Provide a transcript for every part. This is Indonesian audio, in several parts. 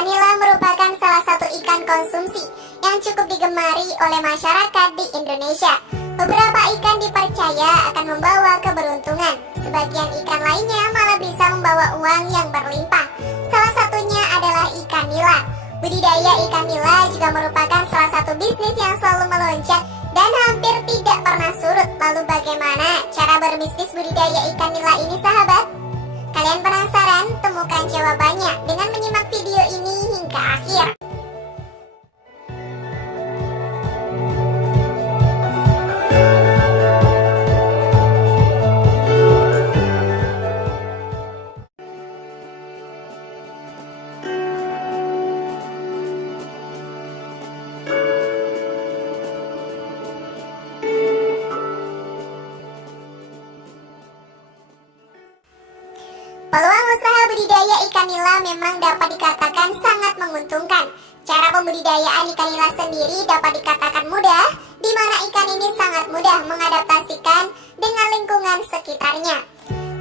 Ikan nila merupakan salah satu ikan konsumsi yang cukup digemari oleh masyarakat di Indonesia. Beberapa ikan dipercaya akan membawa keberuntungan, sebagian ikan lainnya malah bisa membawa uang yang berlimpah. Salah satunya adalah ikan nila. Budidaya ikan nila juga merupakan salah satu bisnis yang selalu melonjak dan hampir tidak pernah surut. Lalu bagaimana cara berbisnis budidaya ikan nila ini, sahabat? Kalian penasaran? Temukan jawabannya dengan menyimak video ini hingga akhir. Peluang usaha budidaya ikan nila memang dapat dikatakan sangat menguntungkan. Cara pembudidayaan ikan nila sendiri dapat dikatakan mudah, di mana ikan ini sangat mudah mengadaptasikan dengan lingkungan sekitarnya.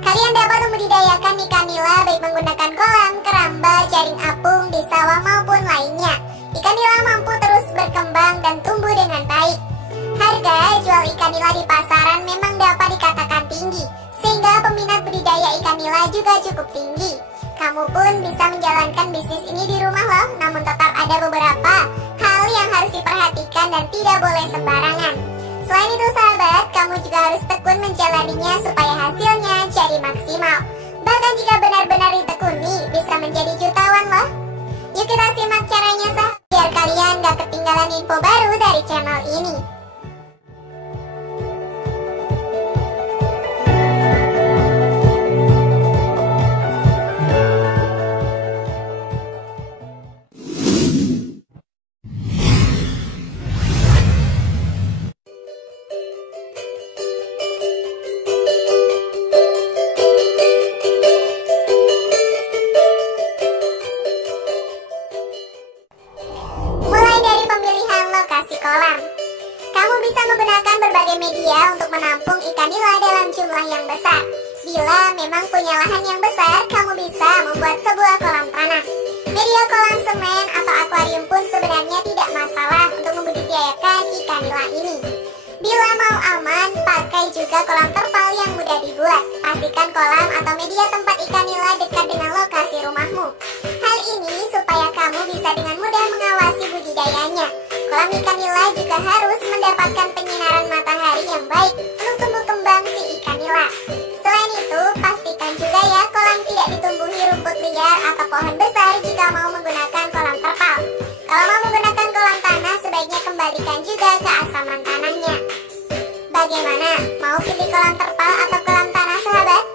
Kalian dapat membudidayakan ikan nila baik menggunakan kolam, keramba, jaring apung, di sawah maupun lainnya. Ikan nila mampu terus berkembang dan tumbuh dengan baik. Harga jual ikan nila di pasaran memang dapat dikatakan tinggi, sehingga peminat budidaya ikan nila juga cukup tinggi. Kamu pun bisa menjalankan bisnis ini di rumah loh, namun tetap ada beberapa hal yang harus diperhatikan dan tidak boleh sembarangan. Selain itu sahabat, kamu juga harus tekun menjalaninya supaya hasilnya jadi maksimal. Bahkan jika benar-benar ditekuni, bisa menjadi jutawan loh. Yuk kita simak caranya sahabat, biar kalian gak ketinggalan info baru dari channel ini. Kolam. Kamu bisa menggunakan berbagai media untuk menampung ikan nila dalam jumlah yang besar. Bila memang punya lahan yang besar, kamu bisa membuat sebuah kolam tanah. Media kolam semen atau akuarium pun sebenarnya tidak masalah untuk membudidayakan ikan nila ini. Bila mau aman, pakai juga kolam terpal yang mudah dibuat. Pastikan kolam atau media tempat ikan nila dekat dengan lokasi rumahmu. Hal ini supaya kamu bisa dengan mudah mengawasi budidayanya. Kolam ikan nila juga harus mendapatkan penyinaran matahari yang baik untuk tumbuh kembang si ikan nila. Selain itu, pastikan juga ya kolam tidak ditumbuhi rumput liar atau pohon besar jika mau menggunakan kolam terpal. Kalau mau menggunakan kolam tanah, sebaiknya kembalikan juga keasaman tanahnya. Bagaimana? Mau pilih kolam terpal atau kolam tanah, sahabat?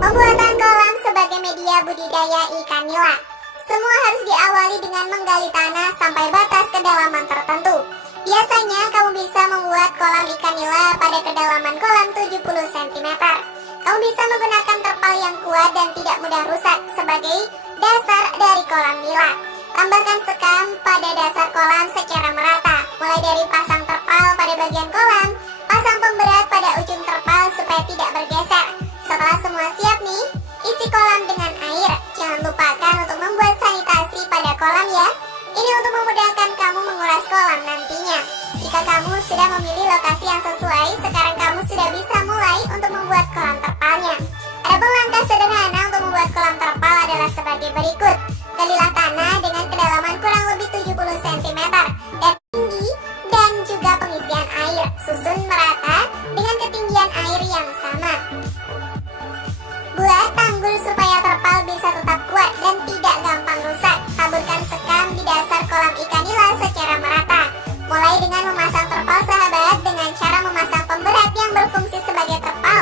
Pembuatan kolam sebagai media budidaya ikan nila. Semua harus diawali dengan menggali tanah sampai batas kedalaman tertentu. Biasanya kamu bisa membuat kolam ikan nila pada kedalaman kolam 70 cm. Kamu bisa menggunakan terpal yang kuat dan tidak mudah rusak sebagai dasar dari kolam nila. Tambahkan sekam pada dasar kolam secara merata, mulai dari pasang terpal pada bagian kolam, pasang pemberat pada ujung terpal supaya tidak bergeser. Setelah semua siap nih, isi kolam dengan air. Jangan lupakan untuk membuat sanitasi pada kolam ya. Ini untuk memudahkan kamu menguras kolam nantinya. Jika kamu sudah memilih lokasi yang sesuai, sekarang kamu sudah bisa mulai untuk membuat kolam terpalnya. Adapun langkah sederhana untuk membuat kolam terpal adalah sebagai berikut. Galilah tanah dengan kedalaman kurang lebih 70 cm dan tinggi dan juga pengisian air. Susun merata dengan ketinggian air yang sama. Buat tanggul supaya terpal bisa tetap kuat dan tidak gampang rusak. Taburkan sekam di dasar kolam ikan nila secara merata. Mulai dengan memasang terpal sahabat dengan cara memasang pemberat yang berfungsi sebagai terpal.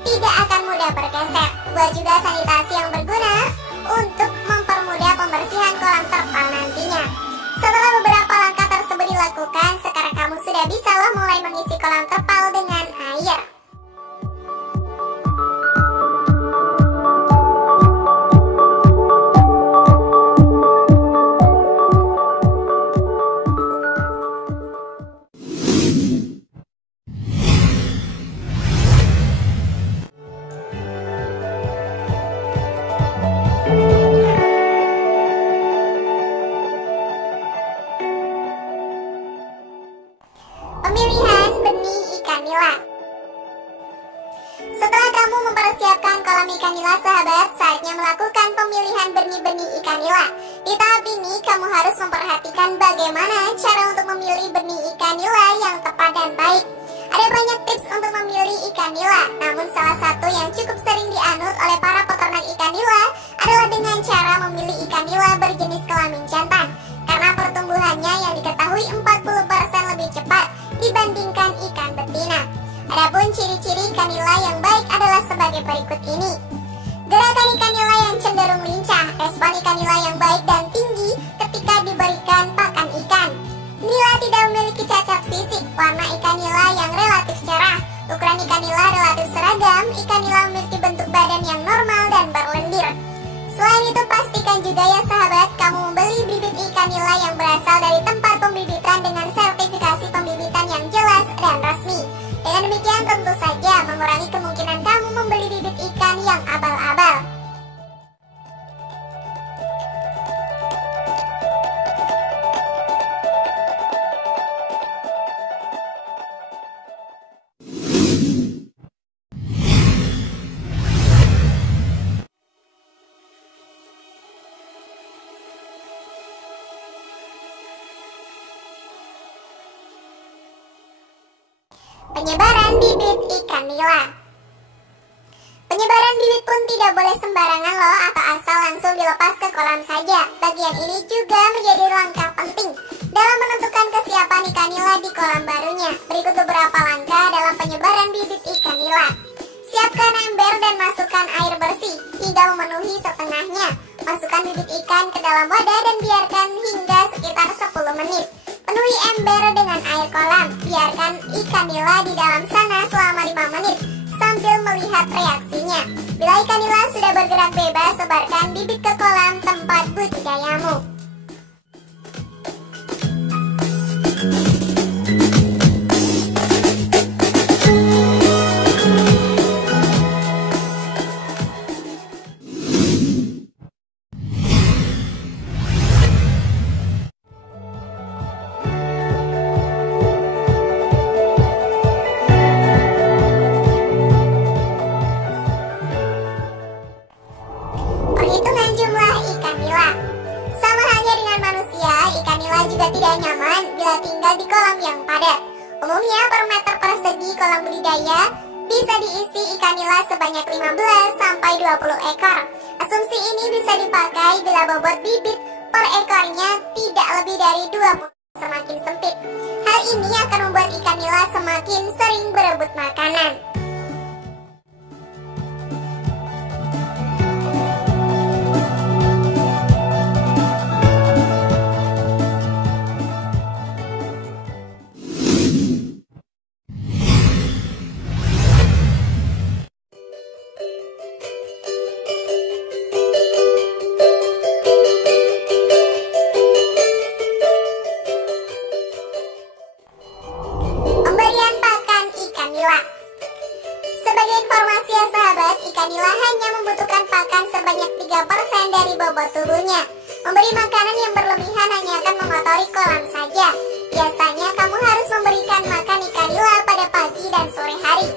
Tidak akan mudah bergeser. Buat juga sanitasi yang berguna untuk mempermudah pembersihan kolam terpal nantinya. Setelah beberapa langkah tersebut mulai mengisi kolam terpal dengan air. Pemilihan benih ikan nila. Setelah kamu mempersiapkan kolam ikan nila, sahabat, saatnya melakukan pemilihan benih-benih ikan nila. Di tahap ini, kamu harus memperhatikan bagaimana cara untuk memilih benih ikan nila yang tepat dan baik. Ada banyak tips untuk memilih ikan nila, namun salah satu yang cukup sering dianut oleh para peternak ikan nila adalah dengan cara memilih ikan nila berjenis kelamin jantan, karena pertumbuhannya yang diketahui 40% lebih cepat dibandingkan ikan betina. Adapun ciri-ciri ikan nila yang baik adalah sebagai berikut ini. Gerakan ikan nila yang cenderung lincah, respon ikan nila yang baik dan tinggi ketika diberikan pakan ikan. Nila tidak memiliki cacat fisik, warna ikan nila yang relatif cerah, ukuran ikan nila relatif seragam, ikan nila memiliki bentuk badan yang normal dan berlendir. Selain itu, pastikan juga ya sahabat, kamu membeli bibit ikan nila yang berasal dari tempat pembibitan dengan sertifikasi pembibitan yang jelas dan resmi. Dengan demikian tentu saja mengurangi kemungkinan kamu membeli bibit ikan yang abal-abal. Penyebaran bibit ikan nila. Penyebaran bibit pun tidak boleh sembarangan loh, atau asal langsung dilepas ke kolam saja. Bagian ini juga menjadi langkah penting dalam menentukan kesiapan ikan nila di kolam barunya. Berikut beberapa langkah dalam penyebaran bibit ikan nila. Siapkan ember dan masukkan air bersih hingga memenuhi setengahnya. Masukkan bibit ikan ke dalam wadah dan biarkan hingga sekitar 10 menit. Penuhi ember dengan air kolam. Biarkan ikan nila di dalam sana selama 5 menit sambil melihat reaksinya. Bila ikan nila sudah bergerak bebas, sebarkan bibit ke kolam tempat budidayamu. Juga tidak nyaman bila tinggal di kolam yang padat. Umumnya per meter persegi kolam budidaya bisa diisi ikan nila sebanyak 15-20 ekor. Asumsi ini bisa dipakai bila bobot bibit per ekornya tidak lebih dari 20. Semakin sempit, hal ini akan membuat ikan nila semakin sering berebut makanan. Sebagai informasi ya sahabat, ikan nila hanya membutuhkan pakan sebanyak 3% dari bobot tubuhnya. Memberi makanan yang berlebihan hanya akan mengotori kolam saja. Biasanya kamu harus memberikan makan ikan nila pada pagi dan sore hari.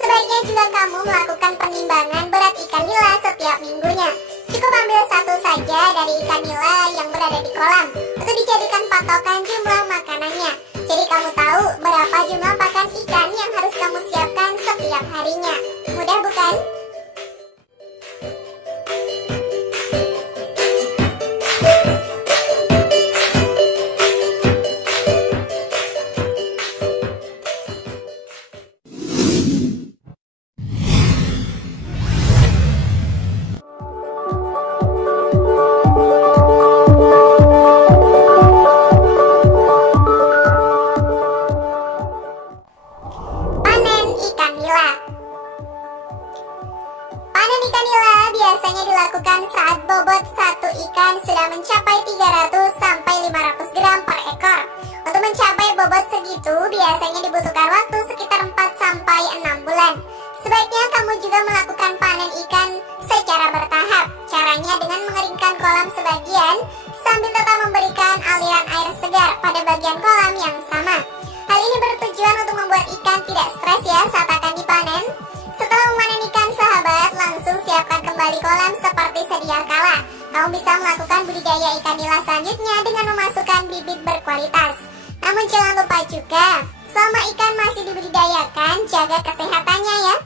Sebaiknya juga kamu melakukan penimbangan berat ikan nila setiap minggunya. Cukup ambil satu saja dari ikan nila yang berada di kolam untuk dijadikan patokan jumlah makanannya. Jadi kamu tahu berapa jumlah pakan ikan yang harus kamu siapkan setiap harinya. Mudah bukan? biasanya dibutuhkan waktu sekitar 4-6 bulan. Sebaiknya kamu juga melakukan panen ikan secara bertahap. Caranya dengan mengeringkan kolam sebagian sambil tetap memberikan aliran air segar pada bagian kolam yang sama. Hal ini bertujuan untuk membuat ikan tidak stres ya saat akan dipanen. Setelah memanen ikan, sahabat, langsung siapkan kembali kolam seperti sedia kala. Kamu bisa melakukan budidaya ikan nila selanjutnya dengan memasukkan bibit berkualitas. Namun jangan lupa juga, selama ikan masih dibudidayakan, jaga kesehatannya ya.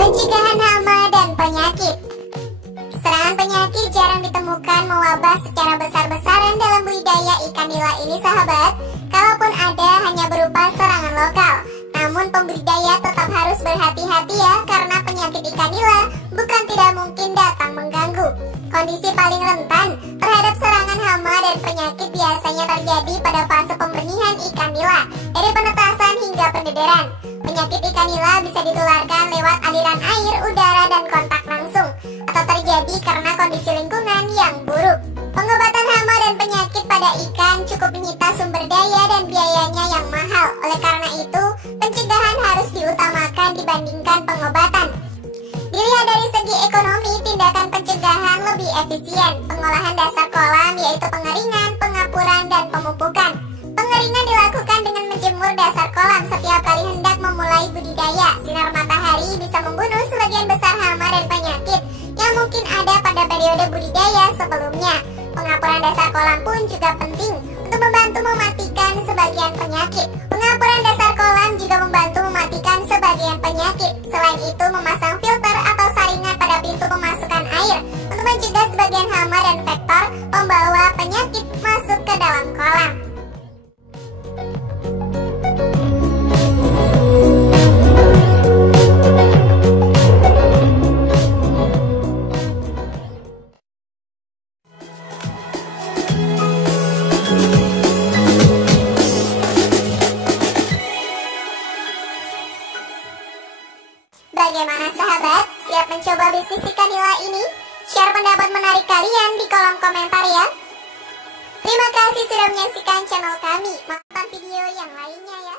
Pencegahan hama dan penyakit. Serangan penyakit jarang ditemukan mewabah secara besar-besaran dalam budidaya ikan nila ini, sahabat. Kalaupun ada, hanya berupa serangan lokal. Namun pembudidaya tetap harus berhati-hati ya, karena penyakit ikan nila bukan tidak mungkin datang mengganggu. Kondisi paling rentan terhadap serangan hama dan penyakit biasanya terjadi pada fase pembenihan ikan nila, dari penetasan hingga pendederan. Penyakit ikan nila bisa ditularkan lewat aliran air, udara, dan kontak langsung, atau terjadi karena kondisi lingkungan yang buruk. Pengobatan hama dan penyakit pada ikan cukup menyita sumber daya dan biayanya yang mahal. Oleh karena itu, pencegahan harus diutamakan dibandingkan pengobatan. Dilihat dari segi ekonomi, tindakan pencegahan lebih efisien. Pengolahan dasar kolam yaitu pengeringan, pengapuran, dan pemupukan. Pengeringan dilakukan dengan menjemur dasar kolam setiap kali hendak memulai budidaya. Sinar matahari bisa membunuh sebagian besar hama dan penyakit yang mungkin ada pada periode budidaya sebelumnya. Pengapuran dasar kolam pun juga penting untuk membantu mematikan sebagian penyakit. Pengapuran dasar kolam juga membantu mematikan sebagian penyakit. Selain itu, memasang filter atau saringan pada pintu pemasukan air untuk mencegah sebagian hama dan vektor pembawa penyakit masuk ke dalam kolam. Bagaimana sahabat? Siap mencoba bisnis ikan nila ini? Share pendapat menarik kalian di kolom komentar ya. Terima kasih sudah menyaksikan channel kami. Nonton video yang lainnya ya.